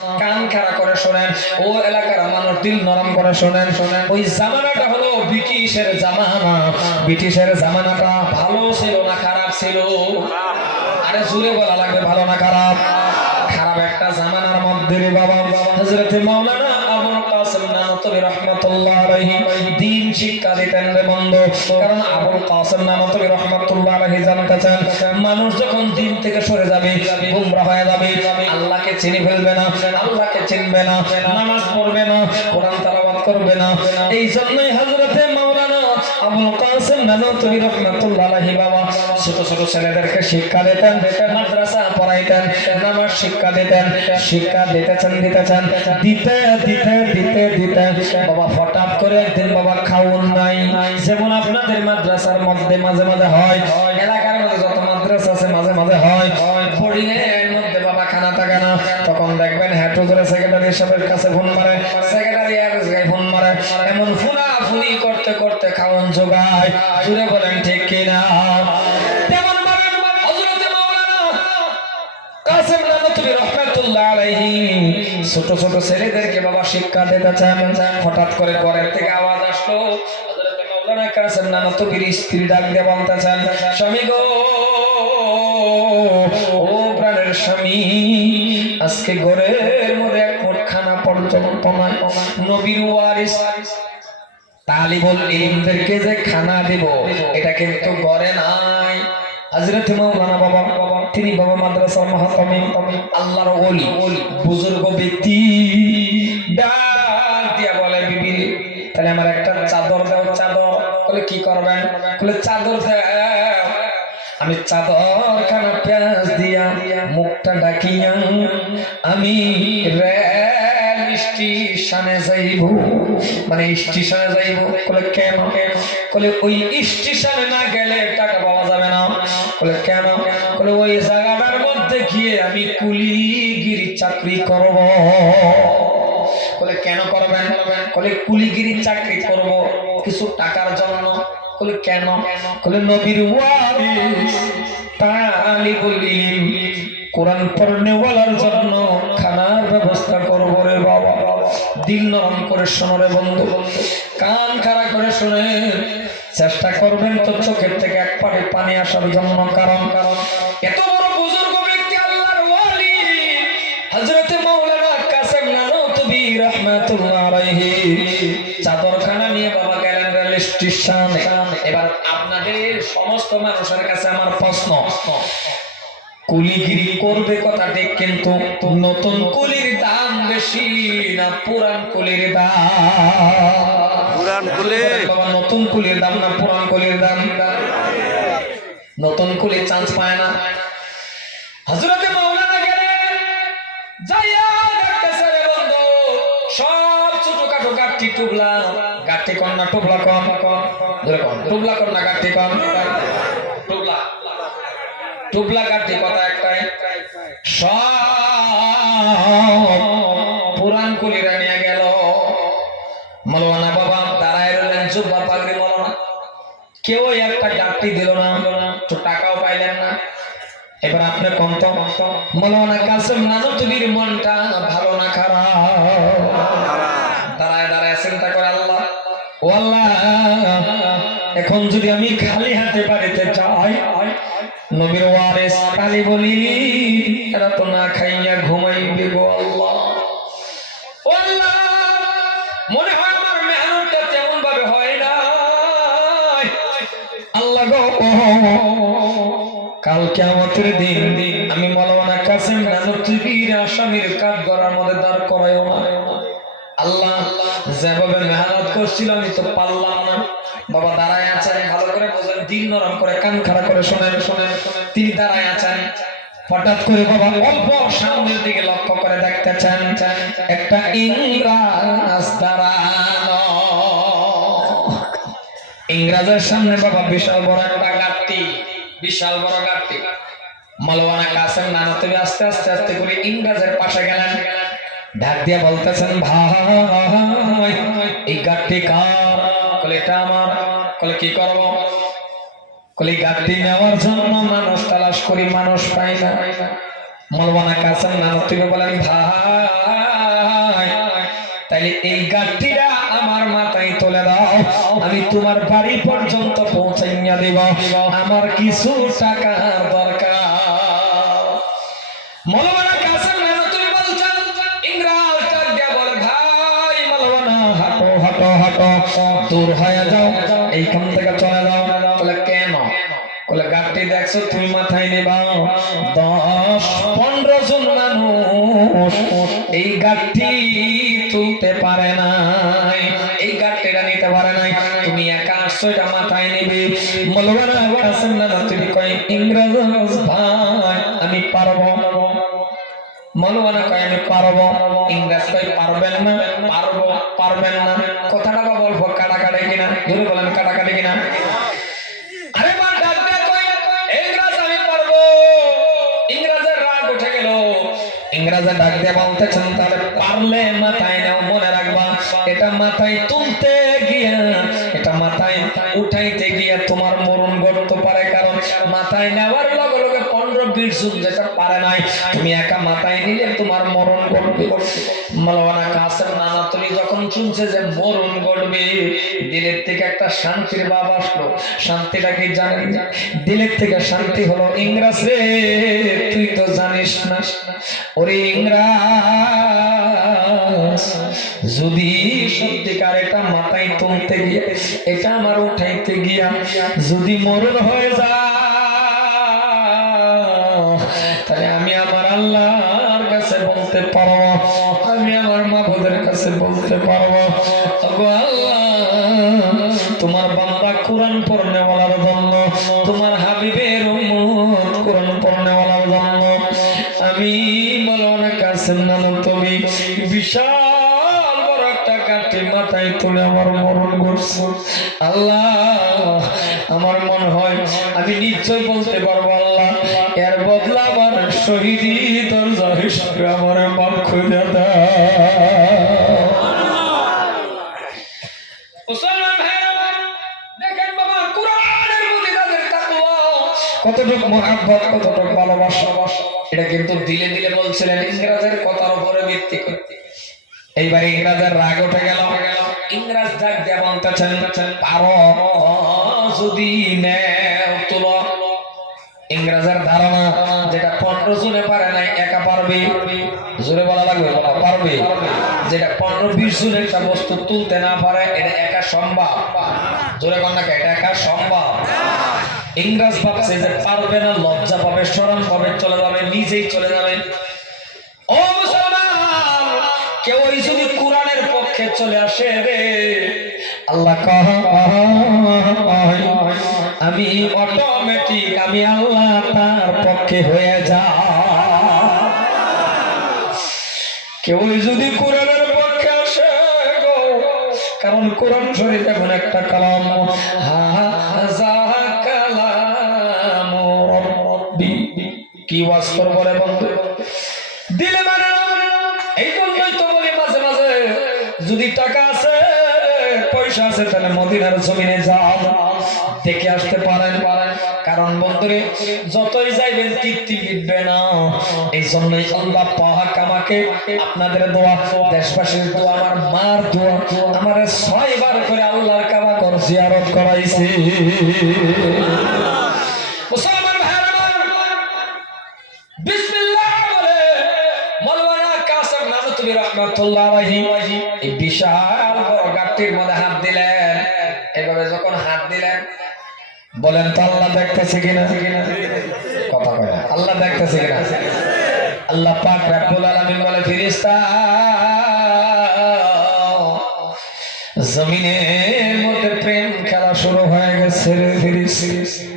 কান খাড়া করে শোনেন, ও এলাকার মানুষ দিল নরম করে শোনেন। ওই জামানাটা হলো ব্রিটিশের জামানা। ব্রিটিশের জামানাটা ভালো ছিল না খারাপ ছিল? আরে জোরে বলা লাগবে, ভালো না খারাপ? খারাপ একটা জামানার মধ্যে রে বাবা হযরত মাওলানা আবুল কাসেম নানতবী রাহমাতুল্লাহ আলাইহি দ্বীন শিক্ষা দিতেন রে বন্ধু। কারণ আবুল কাসেম নানতবী রাহমাতুল্লাহ আলাইহি জানতেছেন মানুষ যখন দ্বীন থেকে সরে যাবে, গোমরা হয়ে যাবে, আল্লাহকে চিনে ফেলবে না, আল্লাহকে চিনবে না, নামাজ পড়বে না, কোরআন তেলাওয়াত করবে না। এই জন্যই হযরত মাওলানা আবুল কাসেম নানতবী রাহমাতুল্লাহ আলাইহি বাবা ছোট ছোট ছেলেদেরকে শিক্ষা দিতেন, মাদ্রাসা পড়াইতেন, নামাজ শিক্ষা দিতেন, শিক্ষা দিতেছেন দিতে দিতে দিতে দিতে বাবা হঠাৎ করে একদিন বাবা খাওন নাই। যেমন আপনাদের মাদ্রাসার মধ্যে মাঝে মাঝে হয়, এলাকার মধ্যে যত মাদ্রাসা আছে মাঝে মাঝে হয়, বোর্ডিং এর মধ্যে বাবা খানা থাকে না, তখন দেখবেন হেঁটো ধরে সেক্রেটারি সাহেবের কাছে ফোন মারে, সেক্রেটারি আর ফোন মারে, এমন ফোনা ফুনি করতে করতে খাওন জোগায়। জুড়ে বলেন ঠিক কিনা? তেমন ভাবে হযরত মাওলানা কাসেম নানতবী রাহমাতুল্লাহ আলাইহি ছোট ছোট ছেলেদেরকে বাবা শিক্ষা দিতেছেন। হঠাৎ করে ঘরের থেকে আওয়াজ আসলো, হযরত মাওলানা কাসেম নানতবীর স্ত্রী ডাক দিয়ে বলতেছেন, স্বামী গো, ও প্রাণের স্বামী, আজকে ঘরের মধ্যে এক মুঠ খানা পর্যন্ত নাই। নবীর ওয়ারিস তালিবুল ইলমদেরকে যে খানা দেব এটা কিন্তু ঘরে নাই। হযরত মাওলানা বাবা তিনি বাবা মাদ্রাসার মাহতামিম, আল্লাহর ওলি, বুজুর্গ ব্যক্তি, ডাক দিয়া বলে, বিবি তাহলে আমার একটা চাদর দাও। চাদর? বলে কি করবেন? বলে চাদর দাও। আমি চাদর খানা পেঁয়াজ দিয়া মুখটা ঢাকিয়া আমি রেল স্টেশনে যাইব, মানে স্টেশনে যাইব। বলে কেন? বলে ওই স্টেশনে না গেলে টাকা পাওয়া যাবে না। বলে কেন? বলে ওই জায়গাটার মধ্যে গিয়ে আমি কুলিগিরি চাকরি করব। বলে কেন করবেন? বলে কুলিগিরি চাকরি করব কিছু টাকার জন্য। বলে কেন? বলে নবীর ওয়ারিস তালিবুল ইলম কোরআন পড়নেওয়ালার জন্য খানার ব্যবস্থা করব রে বাবা। দিল নরম করে শোনো রে বন্ধু, কান খাড়া করে শুনে চেষ্টা করবেন তো চোখের থেকে এক পানি পানি আসার জন্য। কারণ এত বড় বুজুর্গ ব্যক্তি আল্লাহর ওয়ালি হযরত মাওলানা কাসেম নানতবী রাহমাতুল্লাহ আলাইহি চাদরখানা নিয়ে বাবা গেলেন রেল স্টেশনে। এবার আপনাদের সমস্ত মানুষের কাছে আমার প্রশ্ন, কুলিগিরি করবে কথা ঠিক, কিন্তু নতুন কুলির দাম বেশি না পুরান কুলির দাম? পুরান কুলি। বাবা নতুন কুলির দাম না পুরান কুলির দাম? নতুন কুলি চান্স পায় না। হযরত মাওলানা গেলেন, যাইয়া দেখতেছে রে বন্ধু সব ছোটখাটো গাঠি টুবলা, গাঠি কন্যা টুবলা কম, ধরে কম টুবলা কন্যা গাঠি কম, টুবলা টুবলা গাঠি কথা একটাই, সব পুরান কুলিরা নিয়ে গেল। মাওলানা বাবা দাঁড়ায় রইলেন, জুব্বা পাগড়ি মাওলানা, কেউ একটা গাঠি দিল না, তো টাকাও পাইলেন না। এবার আপনি কম তো মাওলানা কাসেম নানতবীর মনটা ভালো না খারাপ? দাঁড়ায় দাঁড়ায় চিন্তা করে, আল্লাহ ও আল্লাহ, এখন যদি আমি খালি হাতে বাড়িতে যাই, নবীর ওয়ারিস তালিবুল ইলম এরা তো না খাইয়া ঘুমাইবে গো আল্লাহ। ও আল্লাহ, মনে হয় আমার মেহনতটা তেমন ভাবে হয় না। আল্লাহ গো, কাল কিয়ামতের দিন আমি মাওলানা কাসেম নানতবীর আসামির কাঠ গড়ার মধ্যে দাঁড় করাইও না। আল্লাহ, যেভাবে মেহনত করছিলাম আমি তো পারলাম না। বাবা দাঁড়ায় আছেন, ভালো করে বোঝেন, দিল নরম করে কান খাড়া করে শোনেন। তিনি দাঁড়ায় আছেন, হঠাৎ করে বাবা অল্প সামনের দিকে লক্ষ্য করে দেখতেছেন একটা ইংরাজ দাঁড়ানো। ইংরাজের সামনে বাবা বিশাল বড় একটা গাড়ি, বিশাল বড় গাড়ি। মাওলানা কাসেম নানতবী আস্তে আস্তে আস্তে করে ইংরাজের পাশে গেলেন, ডাক দিয়ে বলতেছেন, ভাই এই গাড়ি কার? বলে এটা আমার। বলে কি করবো? বলে গাড়ি নেওয়ার জন্য মানুষ তালাশ করি, মানুষ পাই না। মাওলানা কাসেম নানতবী বলেন, ভাই এই গাঠটিটা আমার মাথায় তুলে দাও, আমি তোমার বাড়ি পর্যন্ত পৌঁছাইয়া দেব, আমার কিছু টাকার দরকার। মৌলানা কাসেম নানুতুবি বলছেন, ইংরেজ ডাক দিয়া বলে, ভাই মৌলানা হাঁটো হাঁটো হাঁটো, দূর হয়ে যাও, এইখান থেকে চলে যাও। বলে কেন? বলে গাড়ি দেখছো তুমি মাথায় নেবা, 10-15 জন মানুষ এই গাড়ি তুলতে পারে না, এই গাড়িটা নিতে পারে নাই, তুমি একা আসছো, এটা মাথায় নিবে। মৌলানা কাসেম নানুতুবি কয়, ইংরেজ ভাই আমি পারবো। মৌলানা কয় আমি পারবো। ইংরেজ কয় পারবেন না। পারবো, পারবেন না কথাটা বা বলবো কাটাকাটি কিনা, ধরে বলেন কাটাকাটি কিনা। আরে মা ডাক দিয়ে কয়, ইংরেজ আমি পারবো। ইংরেজের রাগ উঠে গেল। ইংরেজের ডাক দিয়ে বলতেছেন, তাহলে পারলে মাথায় নাও, মনে রাখবা এটা মাথায় তুলতে গিয়া, এটা মাথায় উঠাইতে গিয়া তোমার মরণ ঘটতে পারে, কারণ মাথায় নেওয়ার লগে লগে 15-20 জন যেটা পারে নাই, তুমি একা মাথায় নিলে তোমার মরণ ঘটবে। মৌলানা কাসেম নানুতুবি যখন শুনছে যে মরণ ঘটবে, দিলের থেকে একটা শান্তির ভাব আসলো। শান্তিটা কি জানেন? দিলের থেকে শান্তি হলো, ইংরেজ রে তুই তো জানিস না, ওরে ইংরেজ যদি সত্যিকার এটা মাথায় তুলতে গিয়ে, এটা আমার উঠাইতে গিয়া যদি মরণ হয়ে যায়, তাহলে আমি আমার আল্লাহর কাছে বলতে পারবো, আমি আমার মাবুদের কাছে বলতে পারবো, ওগো আল্লাহ তোমার বান্দা কোরআন পড়নেওয়ালার জন্য, তোমার হাবিবের উম্মত কোরআন পড়নেওয়ালার জন্য আমি মৌলানা কাসেম নানুতুবি বিশাল বড় একটা কাঠি মাথায় তুলে আমার মরণ ঘটছে। আল্লাহ আমার মনে হয় আমি নিশ্চয় বলতে পারবো, আল্লাহ এর বদলা আমার শহীদি দরজা হিসেবে আমার মাফ করে দাও। মুসলমান ভাইরা দেখেন বাবা, কোরআনের প্রতি তাদের তাকওয়া কতটুকু মহব্বত, কতটুকু ভালোবাসা, এটা কিন্তু দিলে দিলে বলছিলেন, ইংরেজের কথার উপরে ভিত্তি করে। এইবার ইংরেজের রাগ উঠে গেল। ইংরেজ ডাক দিয়ে বলতেছেন, পারো যদি নেও তুলো। ইংরেজের ধারণা যেটা 15 জনে পারে নাই একা পারবে, জোরে বলা লাগবে, বলা পারবে। যেটা 15-20 জন একটা বস্তু তুলতে না পারে, এটা একা সম্ভব, জোরে কন্যা এটা একা সম্ভব। ইংরেজ ভাবছে যে পারবে না, লজ্জা পাবে, শরম পাবে, চলে যাবে, নিজেই চলে যাবে। ও মুসলমান, কেউ যদি কোরআনের পক্ষে চলে আসে রে, আল্লাহ আমি অটোমেটিক আমি আল্লাহ তার পক্ষে হয়ে যা। কেউ যদি কোরআনের পক্ষে আসে গো, কারণ কোরআন শরীফ এমন একটা কালাম, হাযা কালাম রাব্বি, কি ওয়াস্তর বলে বন্ধু, দিলে মানে এই জন্যই তো বলি মাঝে মাঝে যদি টাকা আছে পয়সা আছে তাহলে মদিনার জমিনে যাও, দেখে আসতে পারেন। কারণ বন্ধুরে যতই যাইবেন তৃপ্তি মিটবে না। এই জন্যই আল্লাহ পাক আমাকে আপনাদের দোয়া, দেশবাসীর দোয়া, আমার মার দোয়া, আমার 6 বার করে আল্লাহর কাবা ঘর জিয়ারত করাইছে। মুসলমান ভাইরা বিসমিল্লাহ বলে মৌলানা কাসেম নানুতুবি রাহমাতুল্লাহ আলাইহি এই বিশাল বড় গাঁটটির মধ্যে হাত দিলেন। এভাবে যখন হাত দিলেন, বলেন তো আল্লাহ দেখতেছে কিনা? কথা কয় না, আল্লাহ দেখতেছে কিনা? আল্লাহ পাক রব্বুল আলামিন বলে, ফেরেশতা জমিনের মধ্যে প্রেম খেলা শুরু হয়ে গেছে রে ফেরেশতা।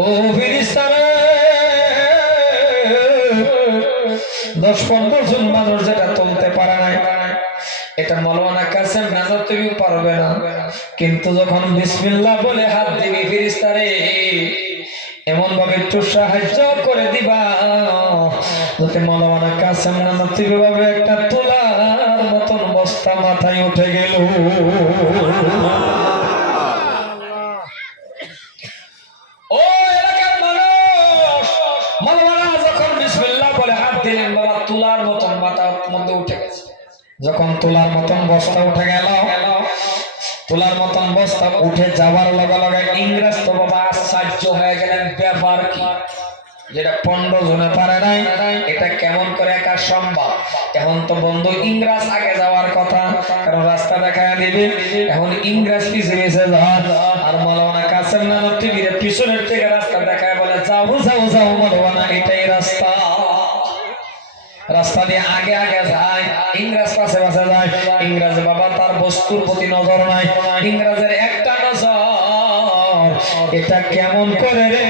ও ফেরেশতা রে, 10-15 জন মানুষ যেটা তুলতে পারে নাই, এটা মৌলানা কাসেম নানুতুবি পারবে না। কিন্তু যখন বিসমিল্লাহ বলে হাত দিবি ফেরেশতা রে, এমন ভাবে একটু সাহায্য করে দিবা যাতে মৌলানা কাসেম নানুতুবি ভাবে একটা তোলার মতন বস্তা মাথায় উঠে গেল। ও এলাকার মানুষ, মৌলানা যখন বিসমিল্লাহ বলে হাত দিলেন, বাবা তোলার মতন মাথার মধ্যে উঠে গেছে। যখন তোলার মতন বস্তা উঠে গেল, তোলার মতন বস্তা উঠে যাওয়ার লগে লগে ইংরেজ তো বাবা আশ্চর্য হয়ে গেলেন, ব্যাপার কি, যেটা 15 জনে পারে নাই, এটা কেমন করে একা সম্ভব। এখন তো বন্ধু ইংরেজ আগে যাওয়ার কথা, কারণ রাস্তা দেখায় দিবে। এখন ইংরেজ পিছে পিছে যায়, আর মাওলানা কাসেম নানবীর পিছনের থেকে রাস্তা দেখায় বলে যাও যাও যাও মাওলানা, এটাই রাস্তা। রাস্তা দিয়ে আগে আগে যায়, ইংরেজ পাশে পাশে যায়। ইংরেজ বাবা তার বস্তুর প্রতি নজর নাই, ইংরেজের একটা নজর এটা কেমন করে রে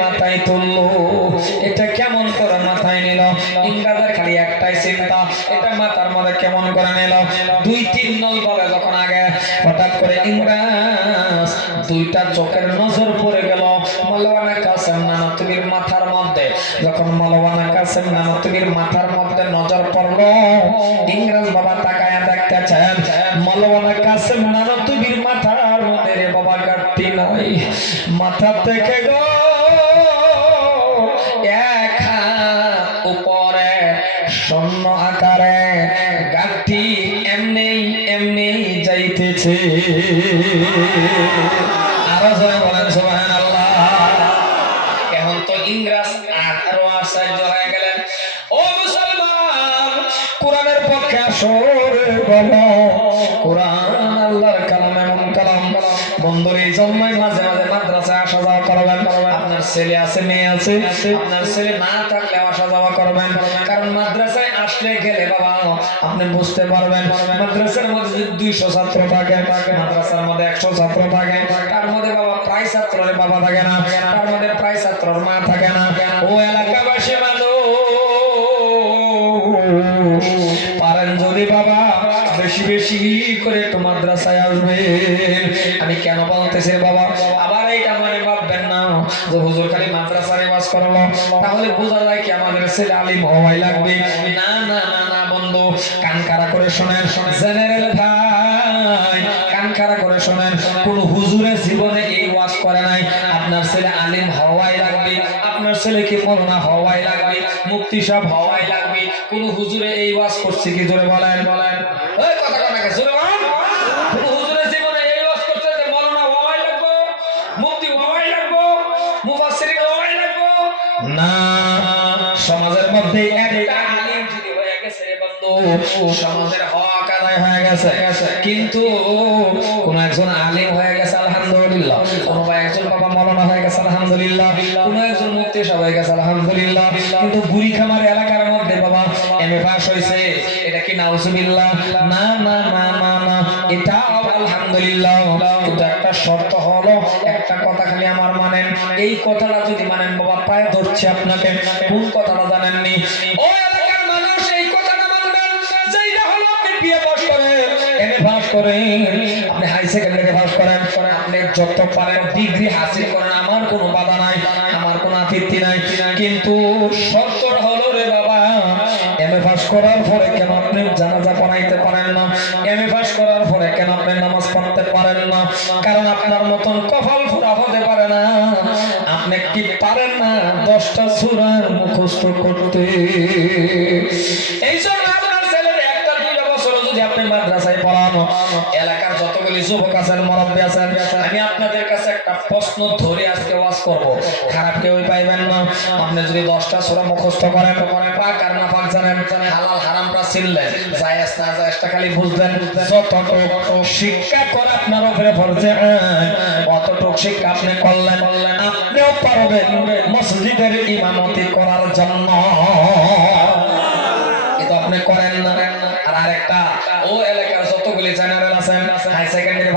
মাথায় তুললো, এটা কেমন করে মাথায় নিল। ইংরেজের খালি একটাই চিন্তা, এটা মাথার মধ্যে কেমন করে নিল। 2-3 নল বলে যখন আগে, হঠাৎ করে ইংরেজ দুইটা চোখের নজর পড়ে গেল মাওলানা কাসেম নানবীর মাথার মধ্যে। যখন মাওলানা কাসেম নানবীর মাথার মধ্যে নজর পড়লো, ইংরেজ বাবা তাকায়া দেখতেছেন মাওলানা কাসেম নানবীর মাথার মধ্যে রে বাবা গাঁটটি নাই, মাথা থেকে গো এক হাত উপরে শূন্য আকারে গাঁটটি এমনি এমনি যাইতেছে। আরো জয় বলেন সুবহানাল্লাহ। এখন তো ইংরেজ আরো আশ্চর্য হয়ে গেলেন। ও মুসলমান, কোরআনের পক্ষে আসো রে বলো, কোরআন আল্লাহর কালাম, এমন কালাম। বন্ধুর এই জন্যই মাঝে মাঝে মাদ্রাসায় আসা যাওয়া করবেন। আপনার ছেলে আছে, মেয়ে আছে, আপনার ছেলে না থাকলে আসা যাওয়া করবেন, কারণ মাদ্রাসায় আসলে গেলে বাবা আপনি বুঝতে পারবেন। মাদ্রাসার মধ্যে যদি 200 ছাত্র থাকে, মাদ্রাসার মধ্যে 100 ছাত্র থাকে, তার মধ্যে বাবা প্রায় ছাত্রের বাবা থাকে না, তার মধ্যে প্রায় ছাত্রের মা থাকে না। ও এলাকাবাসী মানুষ পারেন যদি বাবা বেশি বেশি করে একটু মাদ্রাসায় আসবে। আমি কেন বলতেছি বাবা, আবার এইটা মানে ভাববেন না যে হুজুর খালি মাদ্রাসায় বাস করলো, তাহলে বোঝা যায় কি আমাদের ছেলে আলিম হওয়াই লাগবে। না না না না বন্ধু, কান খাড়া করে শোনেন জেনারেল ভাই, কান খাড়া করে শোনেন। কোন হুজুরের জীবনে এই ওয়াজ করে নাই আপনার ছেলে আলিম হওয়াই লাগবে, আপনার ছেলেকে মাওলানা হওয়াই লাগবে, মুফতি সাহেব হওয়াই লাগবে। কোন হুজুরে এই ওয়াজ করছে কি? জোরে বলেন, বলেন এই কথা কথা জোরে বলেন। কোন হুজুরের জীবনে এই ওয়াজ করছে যে মাওলানা হওয়াই লাগবে, মুফতি হওয়াই লাগবে, মুফাসসির হওয়াই লাগবে না। সমাজের মধ্যে একটা আলিম যদি হয়ে গেছে বন্ধু, সমাজের হক আদায় হয়ে গেছে। কিন্তু কোন একজন আলিম হয়ে গেছে আলহামদুলিল্লাহ, কোন একজন বাবা মাওলানা হয়ে গেছে আলহামদুলিল্লাহ, কোন একজন মুফতি সাহেব হয়ে গেছে আলহামদুলিল্লাহ, কিন্তু বুড়িখামার এলাকার মধ্যে বাবা এমএ পাস হইছে, এটা কি নাউজুবিল্লাহ? না না না না না, এটা আলহামদুলিল্লাহ। কিন্তু একটা শর্ত হলো, একটা কথা খালি আমার মানেন, এই কথাটা যদি মানেন বাবা পায়ে ধরছে আপনাকে। কোন কথাটা জানেননি? ও এলাকার মানুষ এই কথাটা মানবেন, যেটা হলো আপনি বিএ পাস করেন, এমএ পাস করেন, আপনি হাই সেকেন্ডারি পাস করেন, আপনি যত পারেন ডিগ্রি হাসিল করেন, আমার কোনো বাধা নাই, আমার কোনো আপত্তি নাই। কিন্তু শর্তটা হলো রে বাবা, এমএ পাস করার পরে কেন আপনি জানাজা পড়াইতে পারেন না? এমএ পাস করার পরে কেন আপনি নামাজ পড়তে পারেন না? কারণ আপনার মতন কপাল ফুরা হতে পারে না। আপনি কি পারেন না 10টা সূরা মুখস্থ করতে? এই জন্য আপনার ছেলের 1-2 বছর যদি আপনি মাদ্রাসায় পড়ানো, এলাকার যতগুলি যুবক আছেন, মুরব্বি আছেন, আমি আপনাদের কাছে একটা প্রশ্ন ধরে আজকে ওয়াজ করব, খারাপ কেউই পাইবেন না। আপনি যদি 10টা সূরা মুখস্থ করেন, পাক আর না পাক জানেন, হালাল হারামটা চিনলেন, জায়েজ না জায়েজটা খালি বুঝলেন, যতটুকু শিক্ষা করে আপনার উপরে ফরজে অতটুকু শিক্ষা আপনি করলেন, আপনিও পারবেন মসজিদের ইমামতি করার জন্য। কিন্তু আপনি করেন না। আর আরেকটা, ও এলাকার যতগুলি জেনারেল আছেন, হাই সেকেন্ডারি